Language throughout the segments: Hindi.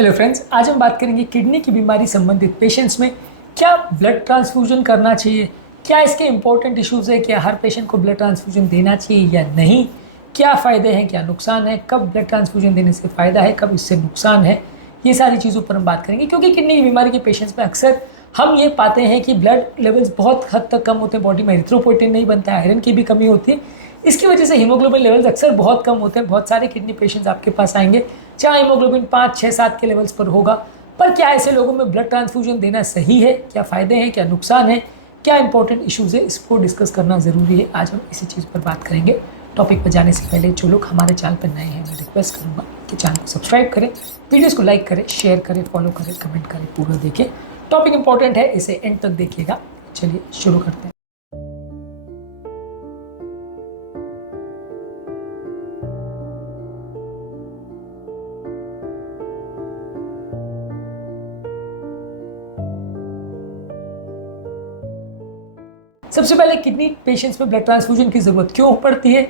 हेलो फ्रेंड्स, आज हम बात करेंगे किडनी की बीमारी संबंधित पेशेंट्स में क्या ब्लड ट्रांसफ्यूजन करना चाहिए, क्या इसके इंपॉर्टेंट इश्यूज़ है, क्या हर पेशेंट को ब्लड ट्रांसफ्यूजन देना चाहिए या नहीं, क्या फ़ायदे हैं क्या नुकसान है, कब ब्लड ट्रांसफ्यूजन देने से फ़ायदा है कब इससे नुकसान है। ये सारी चीज़ों पर हम बात करेंगे क्योंकि किडनी की बीमारी के पेशेंट्स में अक्सर हम ये पाते हैं कि ब्लड लेवल्स बहुत हद तक कम होते हैं, बॉडी में एरिथ्रोपोइटिन नहीं बनता है, आयरन की भी कमी होती है। इसकी वजह से हीमोग्लोबिन लेवल्स अक्सर बहुत कम होते हैं। बहुत सारे किडनी पेशेंट्स आपके पास आएंगे जहाँ हीमोग्लोबिन 5, 6, 7 के लेवल्स पर होगा। पर क्या ऐसे लोगों में ब्लड ट्रांसफ्यूजन देना सही है, क्या फ़ायदे हैं क्या नुकसान है, क्या इंपॉर्टेंट इश्यूज़ है, इसको डिस्कस करना ज़रूरी है। आज हम इसी चीज़ पर बात करेंगे। टॉपिक पर जाने से पहले जो लोग हमारे चैनल पर नए हैं मैं रिक्वेस्ट करूँगा कि चैनल को सब्सक्राइब करें, वीडियोज़ को लाइक करें, शेयर करें, फॉलो करें, कमेंट करें, पूरा देखें। टॉपिक इंपॉर्टेंट है, इसे एंड तक देखिएगा। चलिए शुरू करते हैं। सबसे पहले किडनी पेशेंट्स में ब्लड ट्रांसफ्यूजन की ज़रूरत क्यों पड़ती है।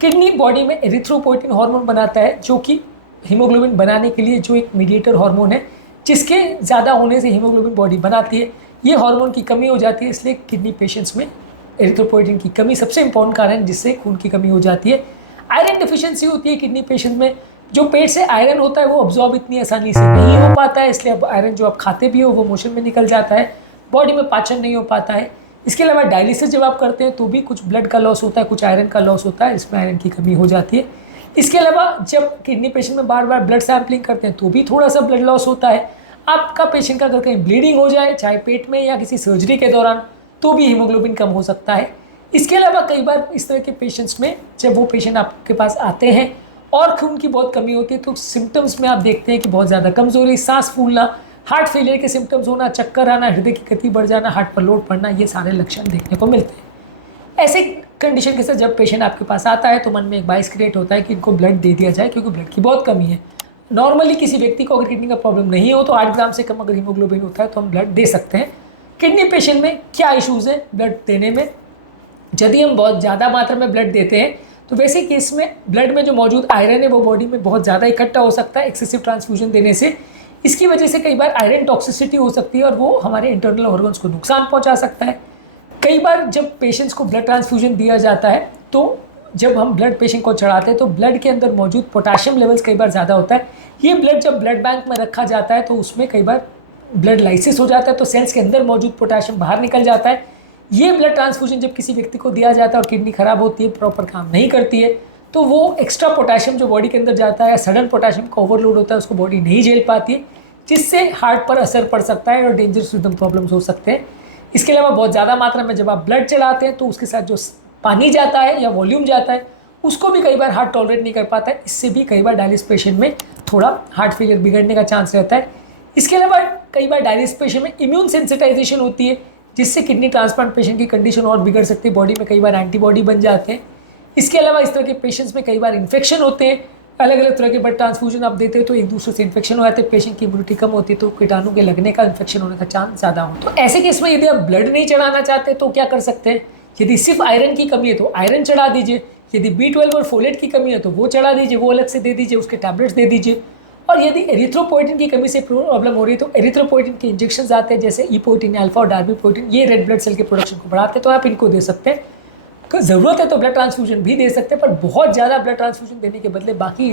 किडनी बॉडी में एरिथ्रोपोइटिन हार्मोन बनाता है जो कि हीमोग्लोबिन बनाने के लिए जो एक मीडिएटर हार्मोन है, जिसके ज़्यादा होने से हीमोग्लोबिन बॉडी बनाती है। ये हार्मोन की कमी हो जाती है, इसलिए किडनी पेशेंट्स में एरिथ्रोपोइटिन की कमी सबसे इंपॉर्टेंट कारण है जिससे खून की कमी हो जाती है। आयरन डिफिशियंसी होती है किडनी पेशेंट में। जो पेट से आयरन होता है वो अब्जॉर्ब इतनी आसानी से नहीं हो पाता है, इसलिए अब आयरन जो आप खाते भी हो वो मोशन में निकल जाता है, बॉडी में पाचन नहीं हो पाता है। इसके अलावा डायलिसिस जब आप करते हैं तो भी कुछ ब्लड का लॉस होता है, कुछ आयरन का लॉस होता है, इसमें आयरन की कमी हो जाती है। इसके अलावा जब किडनी पेशेंट में बार बार ब्लड सैंपलिंग करते हैं तो भी थोड़ा सा ब्लड लॉस होता है। आपका पेशेंट का अगर कहीं ब्लीडिंग हो जाए, चाहे पेट में या किसी सर्जरी के दौरान, तो भी हीमोग्लोबिन कम हो सकता है। इसके अलावा कई बार इस तरह के पेशेंट्स में जब वो पेशेंट आपके पास आते हैं और खून की बहुत कमी होती है तो सिम्टम्स में आप देखते हैं कि बहुत ज़्यादा कमज़ोरी, सांस फूलना, हार्ट फेलियर के सिम्टम्स होना, चक्कर आना, हृदय की गति बढ़ जाना, हार्ट पर लोड पड़ना, ये सारे लक्षण देखने को मिलते हैं। ऐसे कंडीशन के साथ जब पेशेंट आपके पास आता है तो मन में एक बाइस क्रिएट होता है कि इनको ब्लड दे दिया जाए क्योंकि ब्लड की बहुत कमी है। नॉर्मली किसी व्यक्ति को अगर किडनी का प्रॉब्लम नहीं हो तो 8 ग्राम से कम अगर हीमोग्लोबिन होता है तो हम ब्लड दे सकते हैं। किडनी पेशेंट में क्या इशूज़ हैं ब्लड देने में। यदि हम बहुत ज़्यादा मात्रा में ब्लड देते हैं तो वैसे केस में ब्लड में जो मौजूद आयरन है वो बॉडी में बहुत ज़्यादा इकट्ठा हो सकता है एक्सेसिव ट्रांसफ्यूजन देने से। इसकी वजह से कई बार आयरन टॉक्सिसिटी हो सकती है और वो हमारे इंटरनल ऑर्गन्स को नुकसान पहुंचा सकता है। कई बार जब पेशेंट्स को ब्लड ट्रांसफ्यूजन दिया जाता है तो जब हम ब्लड पेशेंट को चढ़ाते हैं तो ब्लड के अंदर मौजूद पोटाशियम लेवल्स कई बार ज़्यादा होता है। ये ब्लड जब ब्लड बैंक में रखा जाता है तो उसमें कई बार ब्लड लाइसिस हो जाता है, तो सेल्स के अंदर मौजूद पोटाशियम बाहर निकल जाता है। ये ब्लड ट्रांसफ्यूजन जब किसी व्यक्ति को दिया जाता है और किडनी खराब होती है, प्रॉपर काम नहीं करती है, तो वो एक्स्ट्रा पोटाशियम जो बॉडी के अंदर जाता है या सडन पोटाशियम का ओवरलोड होता है उसको बॉडी नहीं झेल पाती है, जिससे हार्ट पर असर पड़ सकता है और डेंजरस रिदम प्रॉब्लम्स हो सकते हैं। इसके अलावा बहुत ज़्यादा मात्रा में जब आप ब्लड चलाते हैं तो उसके साथ जो पानी जाता है या वॉल्यूम जाता है उसको भी कई बार हार्ट टॉलरेट नहीं कर पाता है। इससे भी कई बार डायलिसिस पेशेंट में थोड़ा हार्ट फेलियर बिगड़ने का चांस रहता है। इसके अलावा कई बार डायलिसिस पेशेंट में इम्यून सेंसिटाइजेशन होती है, जिससे किडनी ट्रांसप्लांट पेशेंट की कंडीशन और बिगड़ सकती है, बॉडी में कई बार एंटीबॉडी बन जाते हैं। इसके अलावा इस तरह के पेशेंट्स में कई बार इन्फेक्शन होते हैं। अलग अलग तरह के ब्लड ट्रांसफ्यूजन आप देते हो तो एक दूसरे से इन्फेक्शन हो जाते हैं, पेशेंट की इम्यूनिटी कम होती है तो कीटाणु के लगने का, इन्फेक्शन होने का चांस ज़्यादा हो। तो ऐसे केस में यदि आप ब्लड नहीं चढ़ाना चाहते तो क्या कर सकते हैं। यदि सिर्फ आयरन की कमी है तो आयरन चढ़ा दीजिए, यदि B12 और फोलेट की कमी है तो वो चढ़ा दीजिए, वो अलग से दे दीजिए, उसके टैबलेट्स दे दीजिए। और यदि एरिथ्रोपोइटिन की कमी से प्रॉब्लम हो रही है तो एरिथ्रोपोइटिन के इंजेक्शन आते हैं जैसे ईपोइटिन अल्फा और डार्बीपोइटिन, ये रेड ब्लड सेल के प्रोडक्शन को बढ़ाते हैं, तो आप इनको दे सकते हैं। ज़रूरत है तो ब्लड ट्रांसफ्यूजन भी दे सकते हैं, पर बहुत ज़्यादा ब्लड ट्रांसफ्यूजन देने के बदले बाकी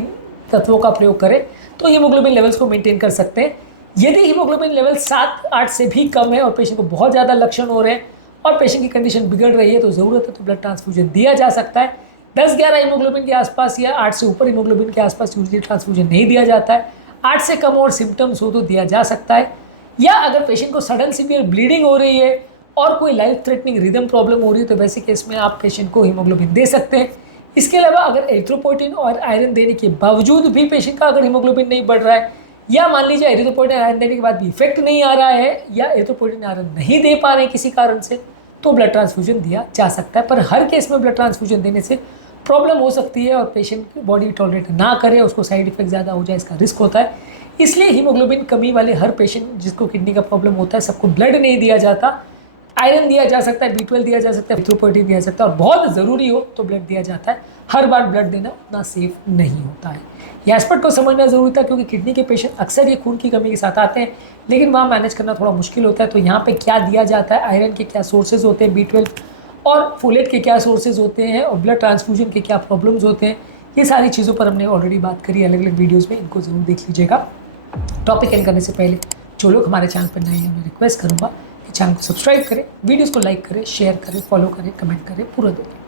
तत्वों का प्रयोग करें तो हीमोग्लोबिन लेवल्स को मेंटेन कर सकते हैं। यदि हीमोग्लोबिन लेवल 7-8 से भी कम है और पेशेंट को बहुत ज़्यादा लक्षण हो रहे हैं और पेशेंट की कंडीशन बिगड़ रही है तो ज़रूरत है तो ब्लड ट्रांसफ्यूजन दिया जा सकता है। 10-11 हीमोग्लोबिन के आसपास या 8 से ऊपर हीमोग्लोबिन के आसपास यूजली ट्रांसफ्यूजन नहीं दिया जाता है। 8 से कम और सिम्टम्स हो तो दिया जा सकता है। या अगर पेशेंट को सडन सीवियर ब्लीडिंग हो रही है और कोई लाइफ थ्रेटनिंग रिदम प्रॉब्लम हो रही है तो वैसे केस में आप पेशेंट को हीमोग्लोबिन दे सकते हैं। इसके अलावा अगर एरिथ्रोपोइटिन और आयरन देने के बावजूद भी पेशेंट का अगर हीमोग्लोबिन नहीं बढ़ रहा है या मान लीजिए एरिथ्रोपोइटिन आयरन देने के बाद भी इफेक्ट नहीं आ रहा है या एरिथ्रोपोइटिन आयरन नहीं दे पा रहे हैं किसी कारण से, तो ब्लड ट्रांसफ्यूजन दिया जा सकता है। पर हर केस में ब्लड ट्रांसफ्यूजन देने से प्रॉब्लम हो सकती है और पेशेंट की बॉडी टॉलरेट ना करे, उसको साइड इफेक्ट ज़्यादा हो जाए, इसका रिस्क होता है। इसलिए हीमोग्लोबिन कमी वाले हर पेशेंट जिसको किडनी का प्रॉब्लम होता है सबको ब्लड नहीं दिया जाता। आयरन दिया जा सकता है, B12 दिया जा सकता है, एरिथ्रोपोइटिन दिया जा सकता है, और बहुत ज़रूरी हो तो ब्लड दिया जाता है। हर बार ब्लड देना उतना सेफ नहीं होता है। ये एस्पेक्ट को समझना ज़रूरी था, क्योंकि किडनी के पेशेंट अक्सर ये खून की कमी के साथ आते हैं, लेकिन वहाँ मैनेज करना थोड़ा मुश्किल होता है। तो यहाँ पे क्या दिया जाता है, आयरन के क्या सोर्सेज होते हैं, B12 और फोलेट के क्या सोर्सेज होते हैं, और ब्लड ट्रांसफ्यूजन के क्या प्रॉब्लम्स होते हैं, ये सारी चीज़ों पर हमने ऑलरेडी बात करी अलग अलग वीडियोज़ में, इनको ज़रूर देख लीजिएगा। टॉपिक एंड करने से पहले जो लोग हमारे चैनल पर नए हैं, मैं रिक्वेस्ट करूँगा कि चैनल को सब्सक्राइब करें, वीडियोज़ को लाइक करें, शेयर करें, फॉलो करें, कमेंट करें, पूरा देखें।